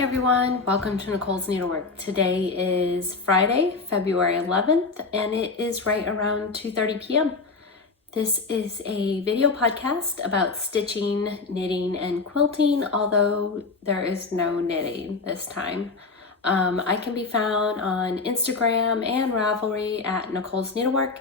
Hey everyone, welcome to Nicole's Needlework. Today is Friday, February 11th, and it is right around 2:30 p.m. This is a video podcast about stitching, knitting, and quilting, although there is no knitting this time. I can be found on Instagram and Ravelry at Nicole's Needlework,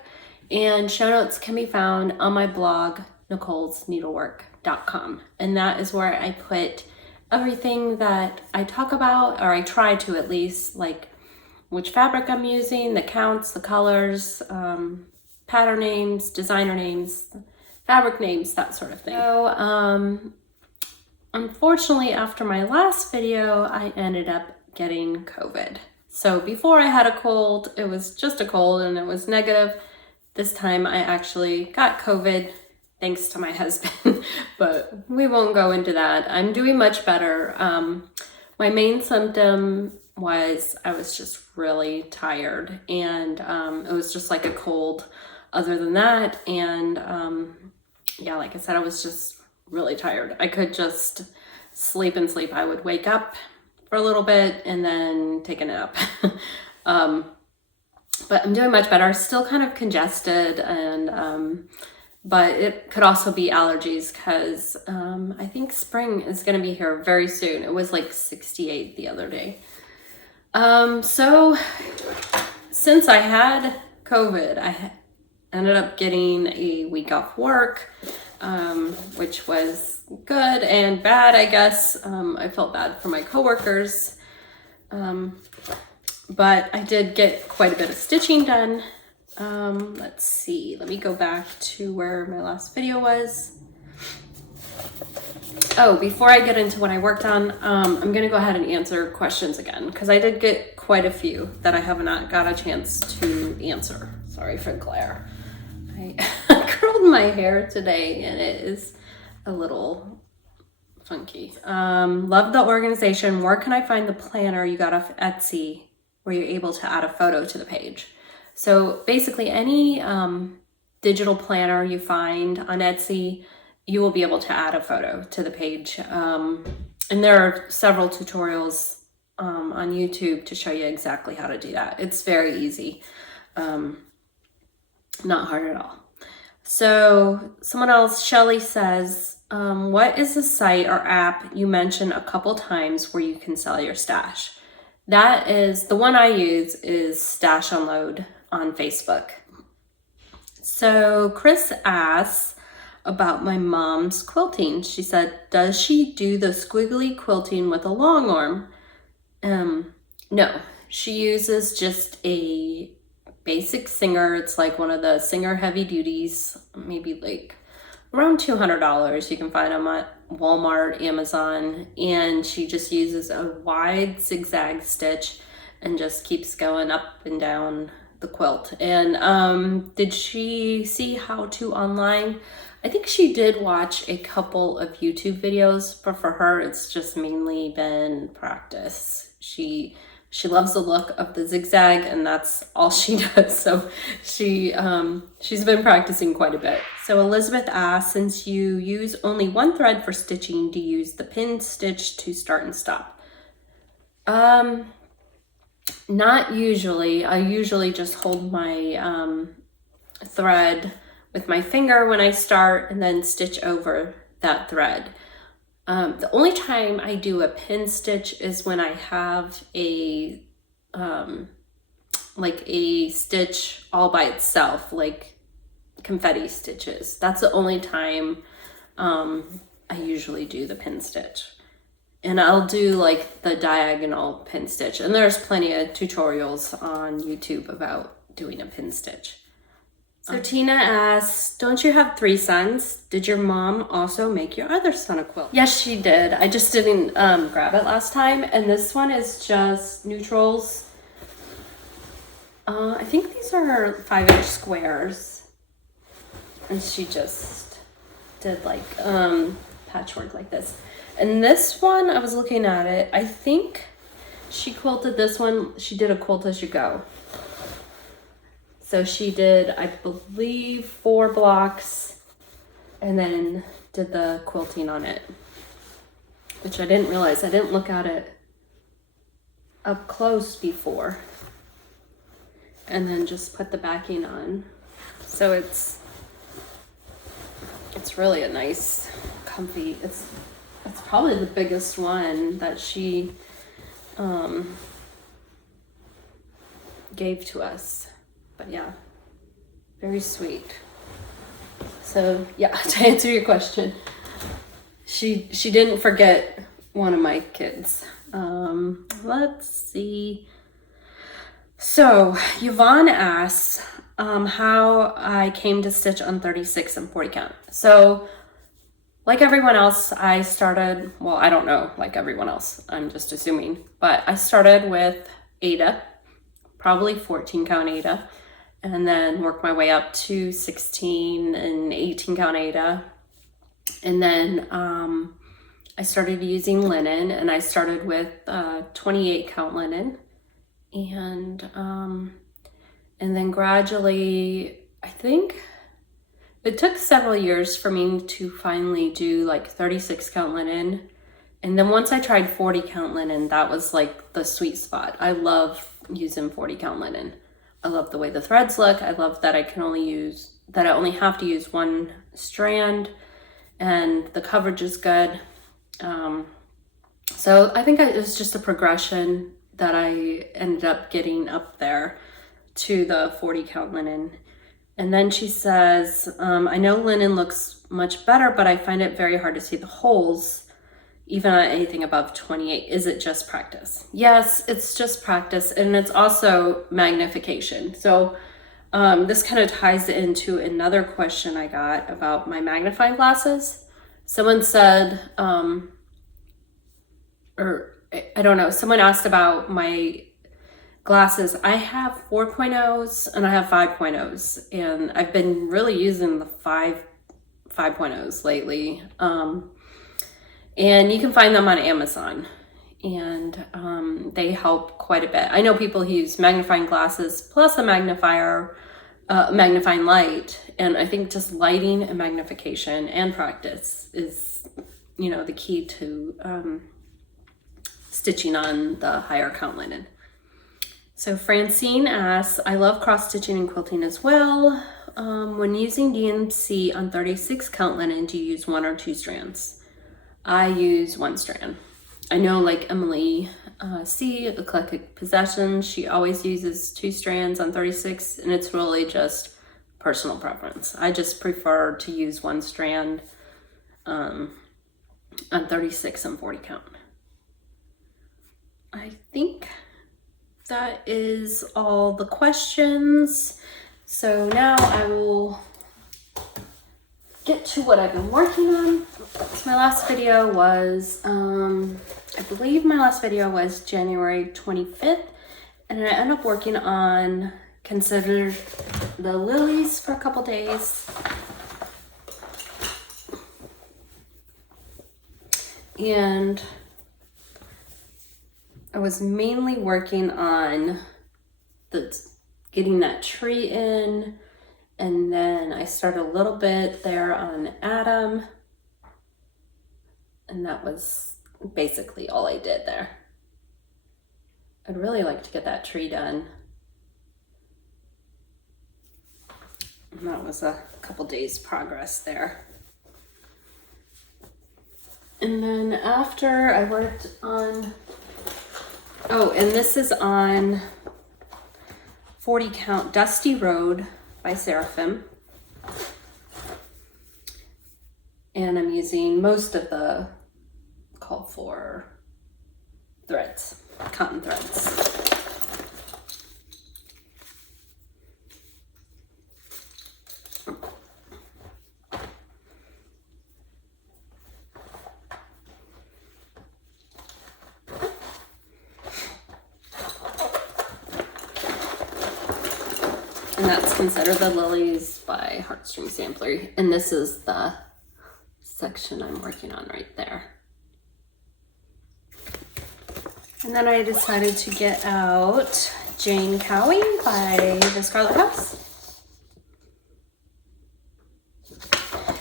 and show notes can be found on my blog, nicolesneedlework.com, and that is where I put everything that I talk about, or I try to at least, like which fabric I'm using, the counts, the colors, pattern names, designer names, fabric names, that sort of thing. So unfortunately, after my last video, I ended up getting COVID. So before I had a cold, it was just a cold and it was negative. This time I actually got COVID, thanks to my husband, but we won't go into that. I'm doing much better. My main symptom was I was just really tired, and it was just like a cold other than that. And yeah, like I said, I was just really tired. I could just sleep and sleep. I would wake up for a little bit and then take a nap. But I'm doing much better. Still kind of congested, and but it could also be allergies because I think spring is going to be here very soon. It was like 68 the other day. So since I had COVID, I ended up getting a week off work, which was good and bad, I guess. I felt bad for my coworkers, but I did get quite a bit of stitching done. Let's see, let me go back to where my last video was. Oh, before I get into what I worked on, I'm gonna go ahead and answer questions again, because I did get quite a few that I have not got a chance to answer. Sorry for the glare. I curled my hair today and it is a little funky. Love the organization. Where can I find the planner you got off Etsy where you're able to add a photo to the page? So basically any digital planner you find on Etsy, you will be able to add a photo to the page. And there are several tutorials on YouTube to show you exactly how to do that. It's very easy, not hard at all. So someone else, Shelly, says, what is the site or app you mentioned a couple times where you can sell your stash? That is, the one I use is Stash Unload on Facebook. So Chris asks about my mom's quilting. She said, does she do the squiggly quilting with a long arm? No, she uses just a basic Singer. It's like one of the Singer heavy duties, maybe like around $200. You can find them at Walmart, Amazon, and she just uses a wide zigzag stitch and just keeps going up and down the quilt. And did she see how to online? I think she did watch a couple of YouTube videos, but for her it's just mainly been practice. She loves the look of the zigzag, and that's all she does. So she's been practicing quite a bit. So Elizabeth asks, since you use only one thread for stitching, do you use the pin stitch to start and stop? Not usually. I usually just hold my thread with my finger when I start and then stitch over that thread. The only time I do a pin stitch is when I have a like a stitch all by itself, like confetti stitches. That's the only time I usually do the pin stitch. And I'll do like the diagonal pin stitch. And there's plenty of tutorials on YouTube about doing a pin stitch. So Tina asks, don't you have 3 sons? Did your mom also make your other son a quilt? Yes, she did. I just didn't grab it last time. And this one is just neutrals. I think these are 5-inch squares. And she just did like patchwork like this. And this one, I was looking at it, I think she quilted this one. She did a quilt as you go. So she did, I believe, 4 blocks and then did the quilting on it, which I didn't realize. I didn't look at it up close before, and then just put the backing on. So it's really a nice, comfy, it's probably the biggest one that she gave to us. But yeah, very sweet. So yeah, to answer your question, she didn't forget one of my kids. Let's see. So Yvonne asks how I came to stitch on 36 and 40 count. So like everyone else, I started, well, I don't know, like everyone else, I'm just assuming, but I started with Aida, probably 14 count Aida, and then worked my way up to 16 and 18 count Aida. And then I started using linen, and I started with 28 count linen. And then gradually, I think it took several years for me to finally do like 36 count linen. And then once I tried 40 count linen, that was like the sweet spot. I love using 40 count linen. I love the way the threads look. I love that I only have to use one strand, and the coverage is good. So I think it was just a progression that I ended up getting up there to the 40 count linen. And then she says, I know linen looks much better, but I find it very hard to see the holes, even on anything above 28. Is it just practice? Yes, it's just practice, and it's also magnification. So this kind of ties into another question I got about my magnifying glasses. Someone said, I don't know, someone asked about my glasses. I have 4.0s and I have 5.0s, and I've been really using the 5.0s lately. And you can find them on Amazon, and they help quite a bit. I know people who use magnifying glasses plus a magnifying light, and I think just lighting and magnification and practice is, the key to stitching on the higher count linen. So Francine asks, I love cross stitching and quilting as well. When using DMC on 36 count linen, do you use one or two strands? I use one strand. I know like Emily C, Eclectic Possessions, she always uses two strands on 36, and it's really just personal preference. I just prefer to use one strand on 36 and 40 count. I think that is all the questions. So now I will get to what I've been working on. So my last video was, I believe my last video was January 25th, and I ended up working on Consider the Lilies for a couple days. And I was mainly working on getting that tree in, and then I started a little bit there on Adam, and that was basically all I did there. I'd really like to get that tree done. And that was a couple days progress there. And then after I worked on, and this is on 40 count Dusty Road by Seraphim. And I'm using most of the called for threads, cotton threads. And that's Consider the Lilies by Heartstring Sampler. And this is the section I'm working on right there. And then I decided to get out Jane Cowie by the Scarlet House.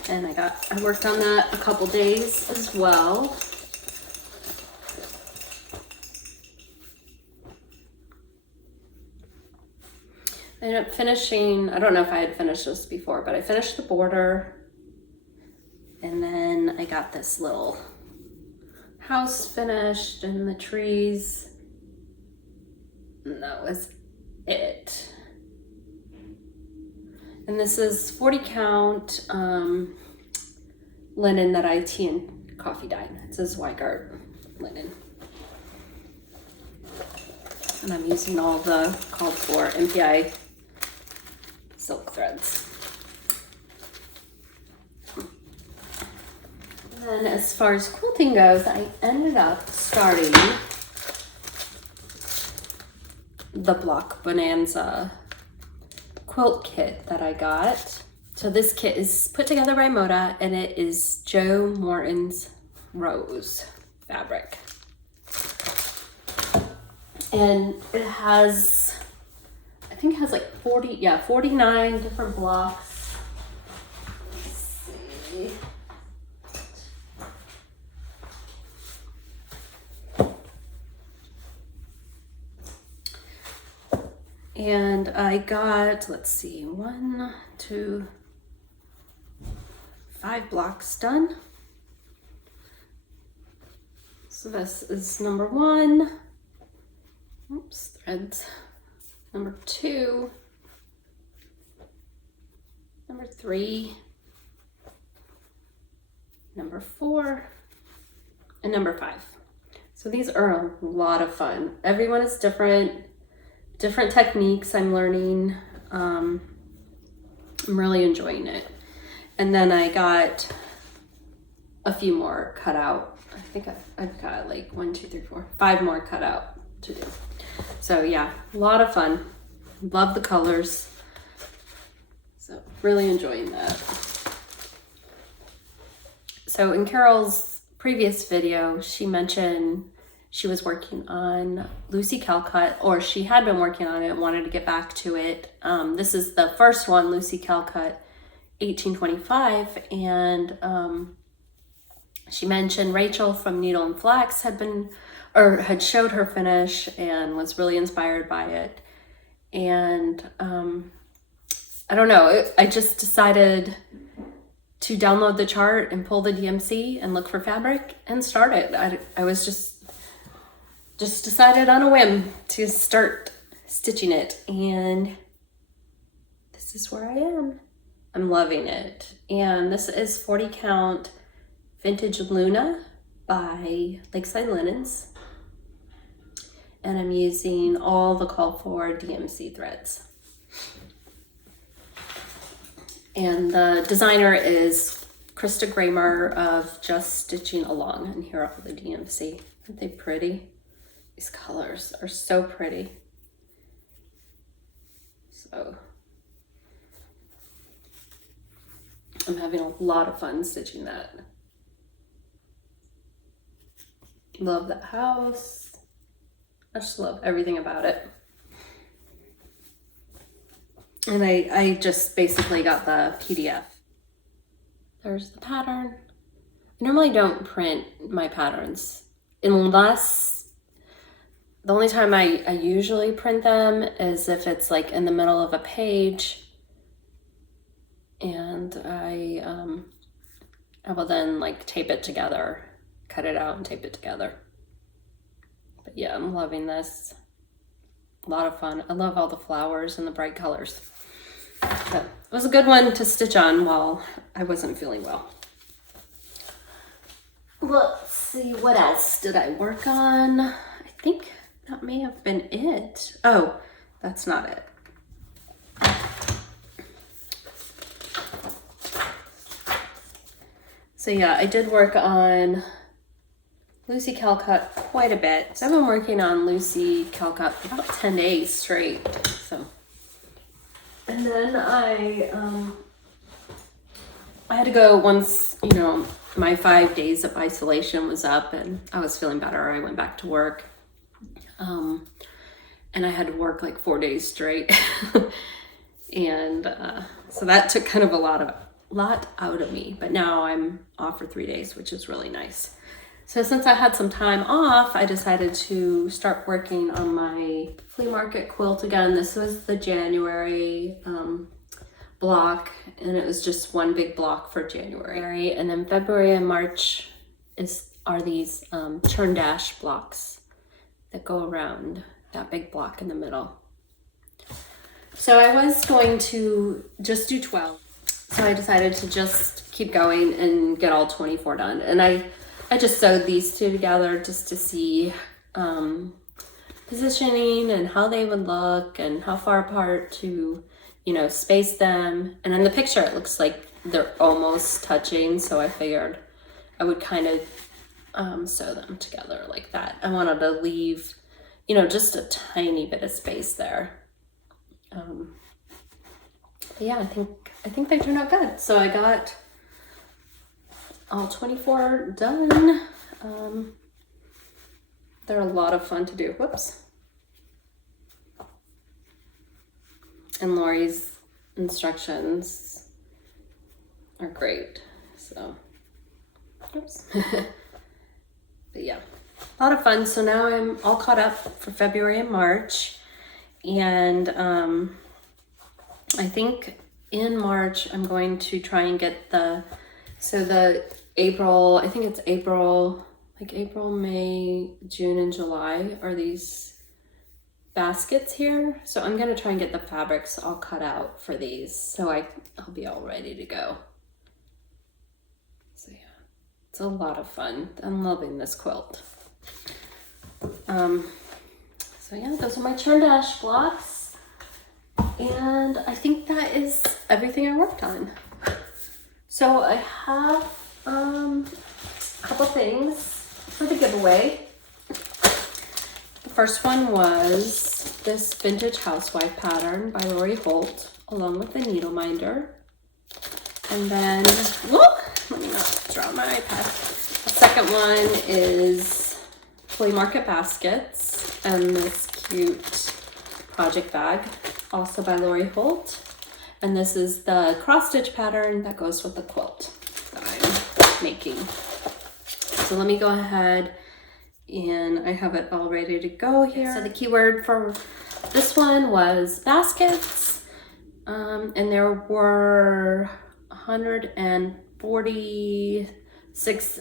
And I worked on that a couple days as well. I ended up finishing, I don't know if I had finished this before, but I finished the border. And then I got this little house finished and the trees. And that was it. And this is 40 count linen that I tea and coffee dyed. It says Weigart linen. And I'm using all the called for MPI silk threads. And then as far as quilting goes, I ended up starting the Block Bonanza quilt kit that I got. So this kit is put together by Moda, and it is Joe Morton's Rose fabric. And it has, I think it has like 49 different blocks. Let's see. And I got, let's see, 1, 2, 5 blocks done. So this is number 1. Oops, threads. Number 2. Number 3. Number 4. And number 5. So these are a lot of fun. Everyone is different techniques I'm learning. I'm really enjoying it. And then I got a few more cut out. I think I've got like 1, 2, 3, 4, 5 more cut out to do. So yeah, a lot of fun. Love the colors. So really enjoying that. So in Carol's previous video, she mentioned she was working on Lucy Calcut, or she had been working on it and wanted to get back to it. This is the first one, Lucy Calcut 1825, and she mentioned Rachel from Needle and Flax had showed her finish and was really inspired by it. And I don't know, I just decided to download the chart and pull the DMC and look for fabric and start it. I was just decided on a whim to start stitching it, and this is where I am. I'm loving it. And this is 40 count Vintage Luna by Lakeside Linens. And I'm using all the called for DMC threads. And the designer is Krista Gramer of Just Stitching Along. And here are the DMC. Aren't they pretty? These colors are so pretty. So I'm having a lot of fun stitching that. Love that house. I just love everything about it. And I just basically got the PDF. There's the pattern. I normally don't print my patterns unless the only time I usually print them is if it's like in the middle of a page, and I will then like tape it together, cut it out and tape it together. But yeah, I'm loving this. A lot of fun. I love all the flowers and the bright colors. So it was a good one to stitch on while I wasn't feeling well. Let's see, what else did I work on? I think that may have been it. Oh, that's not it. So yeah, I did work on Lucy Calcut quite a bit. So I've been working on Lucy Calcut for about 10 days straight. So, and then I had to go once, you know, my 5 days of isolation was up and I was feeling better. I went back to work. And I had to work like 4 days straight. And so that took kind of a lot out of me, but now I'm off for 3 days, which is really nice. So since I had some time off, I decided to start working on my flea market quilt again. This was the January block, and it was just one big block for January. And then February and March are these churn dash blocks that go around that big block in the middle. So I was going to just do 12. So I decided to just keep going and get all 24 done. And I just sewed these two together just to see positioning and how they would look and how far apart to, you know, space them. And in the picture, it looks like they're almost touching. So I figured I would kind of sew them together like that. I wanted to leave, you know, just a tiny bit of space there. Yeah, I think they turned out good. So I got all 24 done. They're a lot of fun to do. Whoops. And Lori's instructions are great. So, oops. But yeah, a lot of fun. So now I'm all caught up for February and March. And I think in March I'm going to try and get the April, I think it's April, like April, May, June, and July are these baskets here. So I'm gonna try and get the fabrics all cut out for these so I'll be all ready to go. So yeah, it's a lot of fun. I'm loving this quilt. So yeah, those are my churn dash blocks. And I think that is everything I worked on. So I have a couple things for the giveaway. The first one was this vintage housewife pattern by Lori Holt, along with the needle minder. And then, whoa, let me not drop my iPad. The second one is flea market baskets and this cute project bag, also by Lori Holt. And this is the cross stitch pattern that goes with the quilt that I'm making. So let me go ahead, and I have it all ready to go here. So the keyword for this one was baskets, and there were 146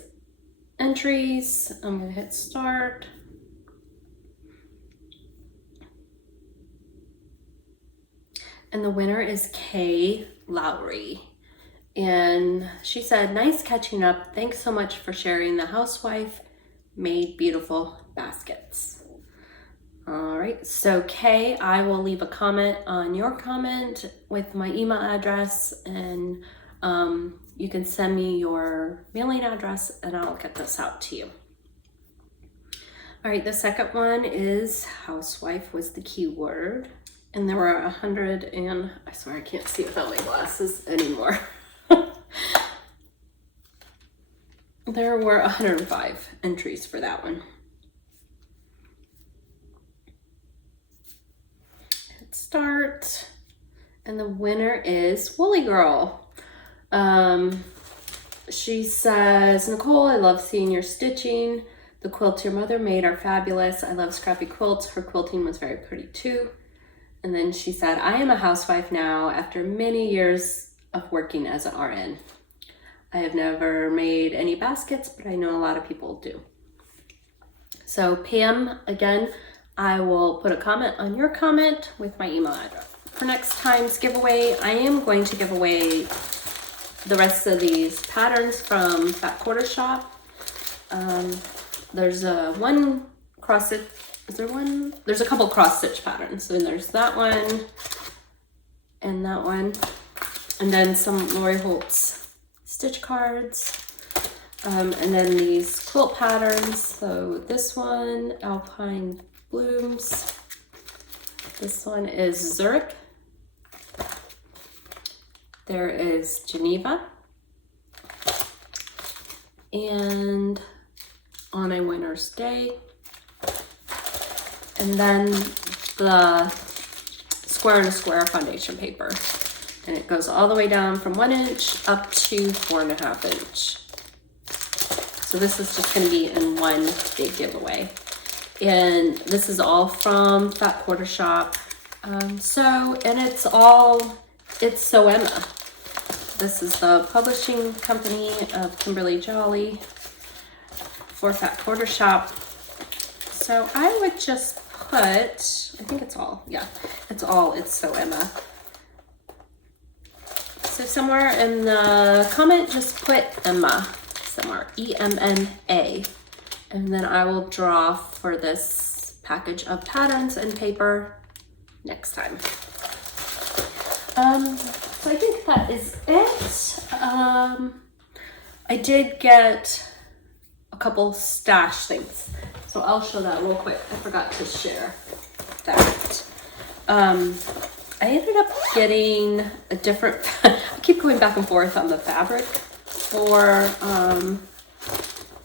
entries. I'm gonna hit start. And the winner is Kay Lowry. And she said, nice catching up. Thanks so much for sharing the housewife made beautiful baskets. All right, so Kay, I will leave a comment on your comment with my email address, and you can send me your mailing address and I'll get this out to you. All right, the second one is housewife was the keyword. And there were 100 and, I swear I can't see without my glasses anymore. There were 105 entries for that one. Hit start. And the winner is Woolly Girl. She says, Nicole, I love seeing your stitching. The quilts your mother made are fabulous. I love scrappy quilts. Her quilting was very pretty too. And then she said, I am a housewife now after many years of working as an RN. I have never made any baskets, but I know a lot of people do. So Pam, again, I will put a comment on your comment with my email address. For next time's giveaway, I am going to give away the rest of these patterns from Fat Quarter Shop. There's one cross stitch. Is there one? There's a couple cross stitch patterns. And there's that one and that one. And then some Lori Holt's stitch cards. And then these quilt patterns. So this one, Alpine Blooms. This one is Zurich. There is Geneva. And On a Winter's Day. And then the square and a square foundation paper. And it goes all the way down from 1 inch up to 4.5 inch. So this is just gonna be in one big giveaway. And this is all from Fat Quarter Shop. And it's So Emma. This is the publishing company of Kimberly Jolly for Fat Quarter Shop. So I would just put, I think it's all, yeah, it's So Emma. So somewhere in the comment, just put Emma somewhere, E-M-N-A. And then I will draw for this package of patterns and paper next time. So I think that is it. I did get a couple stash things, so I'll show that real quick. I forgot to share that. I ended up getting a different, I keep going back and forth on the fabric for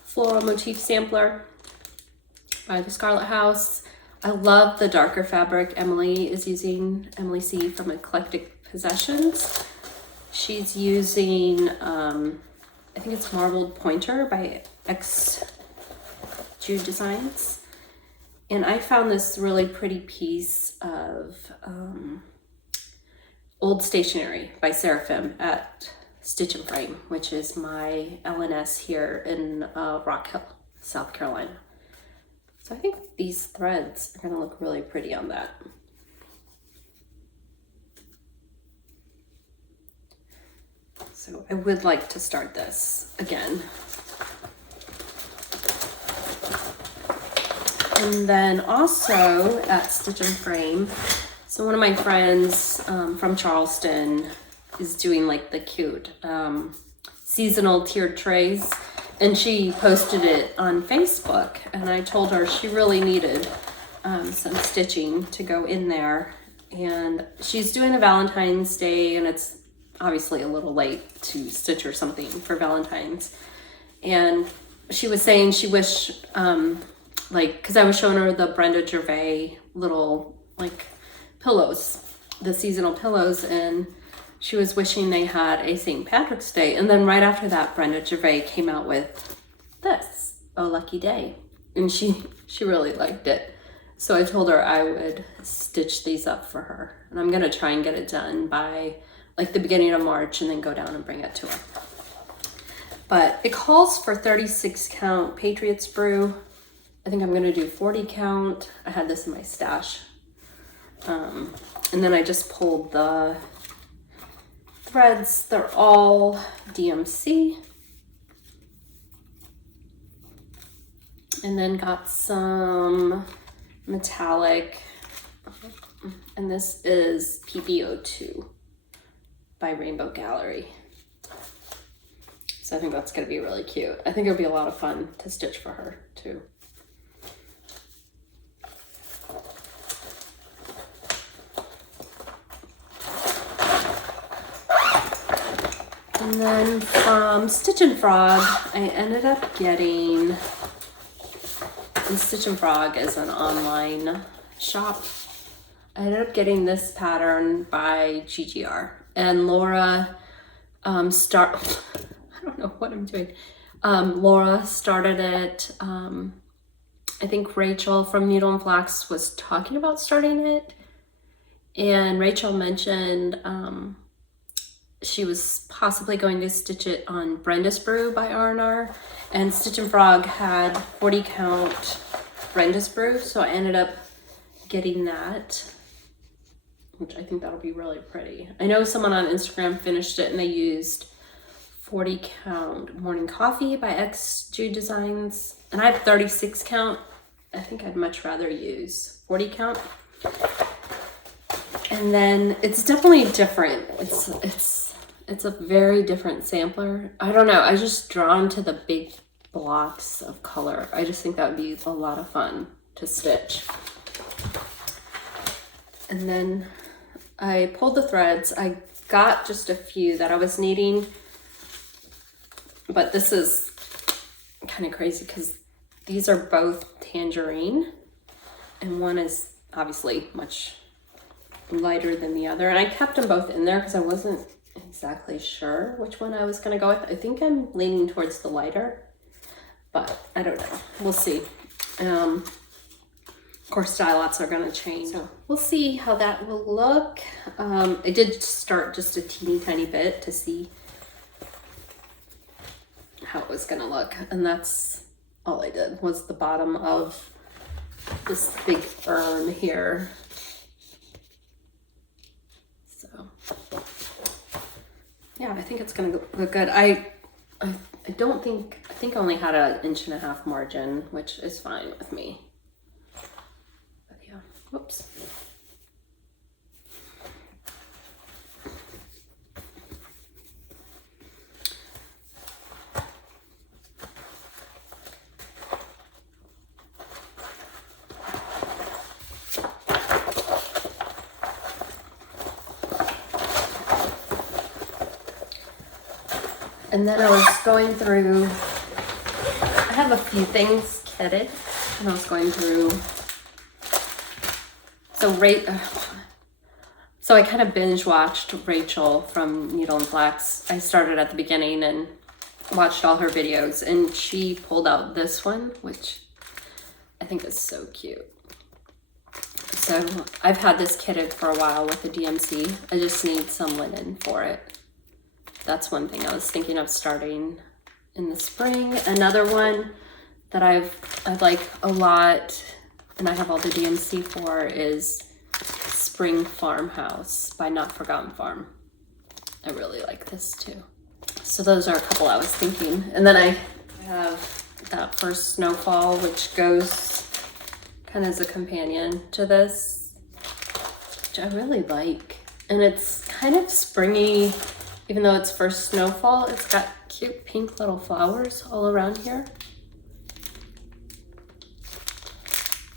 Floral Motif Sampler by the Scarlet House. I love the darker fabric Emily is using, Emily C. from Eclectic Possessions. She's using, I think it's Marbled Pointer by X Jude Designs. And I found this really pretty piece of Old Stationery by Seraphim at Stitch and Frame, which is my LNS here in Rock Hill, South Carolina. So I think these threads are gonna look really pretty on that. So I would like to start this again. And then also at Stitch and Frame, so one of my friends from Charleston is doing like the cute seasonal tiered trays, and she posted it on Facebook, and I told her she really needed some stitching to go in there. And she's doing a Valentine's Day, and it's obviously a little late to stitch her something for Valentine's. And she was saying she wished, because I was showing her the Brenda Gervais little like pillows, the seasonal pillows, and she was wishing they had a St. Patrick's Day. And then right after that, Brenda Gervais came out with this, Oh Lucky Day. And she really liked it. So I told her I would stitch these up for her. And I'm gonna try and get it done by like the beginning of March and then go down and bring it to her. But it calls for 36 count Patriots Brew. I think I'm gonna do 40 count. I had this in my stash. And then I just pulled the threads. They're all DMC. And then got some metallic, and this is PBO2 by Rainbow Gallery. So I think that's gonna be really cute. I think it'll be a lot of fun to stitch for her too. And then from Stitch and Frog, I ended up getting, and Stitch and Frog is an online shop. I ended up getting this pattern by GGR, and Laura I don't know what I'm doing. Laura started it. I think Rachel from Needle and Flax was talking about starting it, and Rachel mentioned she was possibly going to stitch it on Brenda's Brew by R&R, and Stitch and Frog had 40 count Brenda's Brew, so I ended up getting that, which I think that'll be really pretty. I know someone on Instagram finished it and they used 40 count Morning Coffee by X Jude Designs, and I have 36 count. I think I'd much rather use 40 count. And then it's definitely different. It's a very different sampler. I don't know, I just drawn to the big blocks of color. I just think that would be a lot of fun to stitch. And then I pulled the threads. I got just a few that I was needing, but this is kind of crazy because these are both tangerine, and one is obviously much lighter than the other. And I kept them both in there because I wasn't exactly sure which one I was going to go with. I think I'm leaning towards the lighter. but I don't know. We'll see. Of course, style lots are gonna change, so we'll see how that will look. I did start just a teeny tiny bit to see how it was gonna look, and that's all I did, was the bottom of this big urn here. So yeah, I think it's gonna look good. I think I only had an 1.5 inch margin, which is fine with me. But yeah, whoops. And then I was going through, I have a few things kitted, and I was going through, so I kind of binge watched Rachel from Needle and Flax. I started at the beginning and watched all her videos, and she pulled out this one, which I think is so cute. So I've had this kitted for a while with the DMC. I just need some linen for it. That's one thing I was thinking of starting in the spring. Another one that I like a lot, and I have all the DMC for, is Spring Farmhouse by Not Forgotten Farm. I really like this too. So those are a couple I was thinking. And then I have that First Snowfall, which goes kind of as a companion to this, which I really like. And it's kind of springy. Even though it's First Snowfall, it's got cute pink little flowers all around here.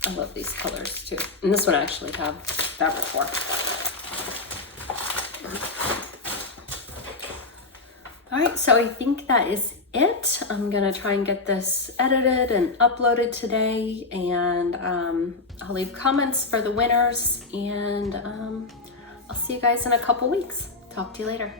I love these colors too. And this one I actually have fabric for. All right, so I think that is it. I'm gonna try and get this edited and uploaded today, and I'll leave comments for the winners, and I'll see you guys in a couple weeks. Talk to you later.